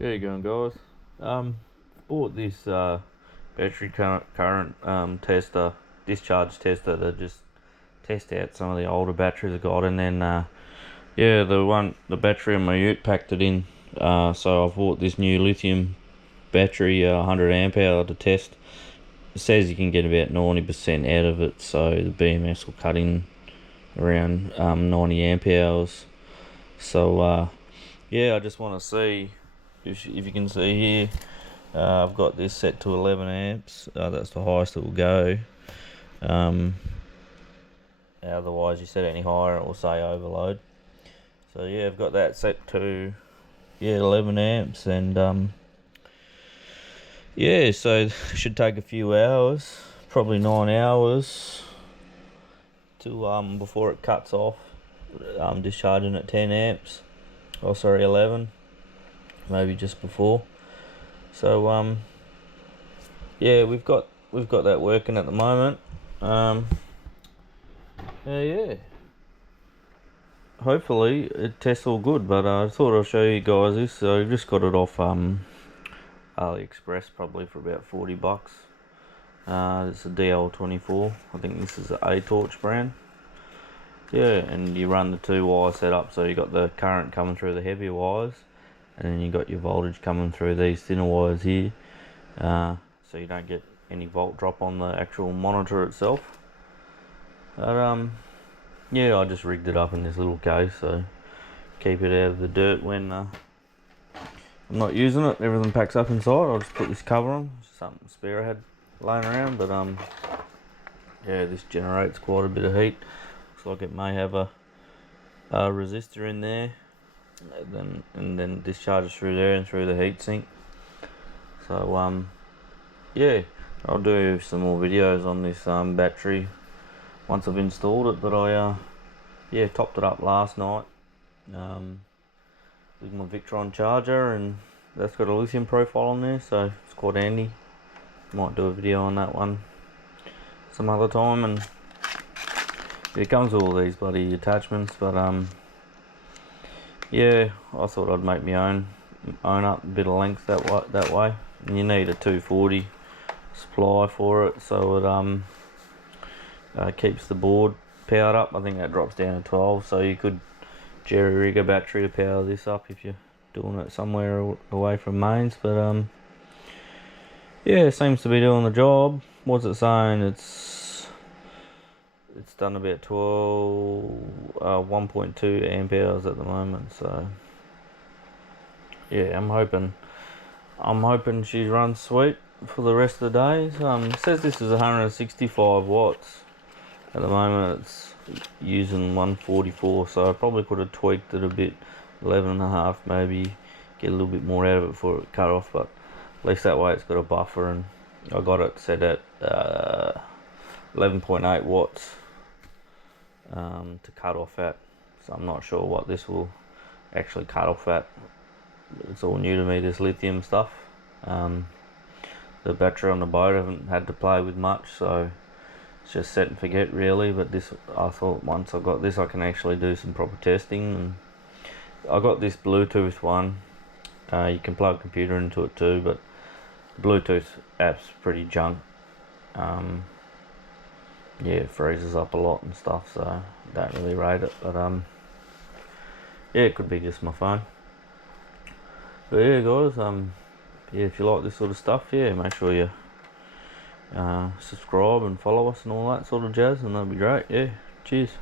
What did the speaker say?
How you going, guys? Bought this battery current tester, discharge tester, to just test out some of the older batteries I got, and then yeah, the battery in my ute packed it in. So I've bought this new lithium battery, 100 amp hour, to test. It says you can get about 90% out of it, so the BMS will cut in around 90 amp hours. So yeah, I just want to see if you can see here. I've got this set to 11 amps. That's the highest it will go. Otherwise, you set any higher, it will say overload. So yeah, I've got that set to 11 amps, and yeah, so it should take a few hours, probably 9 hours, to before it cuts off. Discharging at 10 amps. Oh, sorry, 11. Maybe just before. So yeah, we've got that working at the moment. Yeah, hopefully it tests all good, but I thought I'll show you guys this. So I just got it off AliExpress, probably for about $40. It's a DL24. I think this is an Atorch brand. Yeah, and you run the 2 wire setup, so you got the current coming through the heavier wires, and then you got your voltage coming through these thinner wires here, so you don't get any volt drop on the actual monitor itself. But yeah, I just rigged it up in this little case, so keep it out of the dirt when I'm not using it. Everything packs up inside. I'll just put this cover on, something spare I had laying around, but yeah, this generates quite a bit of heat. Looks like it may have a resistor in there, and then discharges through there and through the heatsink. So yeah, I'll do some more videos on this battery once I've installed it. But I yeah, topped it up last night with my Victron charger, and that's got a lithium profile on there, so it's quite handy. Might do a video on that one some other time. And it comes with all these bloody attachments, but yeah, I thought I'd make my own up a bit of length that way. And you need a 240 supply for it, so it keeps the board powered up. I think that drops down to 12, so you could jerry rig a battery to power this up if you're doing it somewhere away from mains. But yeah, it seems to be doing the job. What's it saying? It's done about 1.2 amp hours at the moment. So yeah, I'm hoping she runs sweet for the rest of the days. It says this is 165 watts. At the moment it's using 144, so I probably could have tweaked it a bit, 11.5 maybe, get a little bit more out of it before it cut off, but at least that way it's got a buffer. And I got it set at 11.8 watts to cut off at, so I'm not sure what this will actually cut off at. It's all new to me, this lithium stuff. The battery on the boat I haven't had to play with much, so it's just set and forget really. But this, I thought once I got this I can actually do some proper testing. And I got this Bluetooth one. You can plug a computer into it too, but the Bluetooth app's pretty junk. Yeah, it freezes up a lot and stuff, so don't really rate it. But yeah, it could be just my phone. But yeah, guys, yeah, if you like this sort of stuff, yeah, make sure you subscribe and follow us and all that sort of jazz, and that'd be great. Yeah, cheers.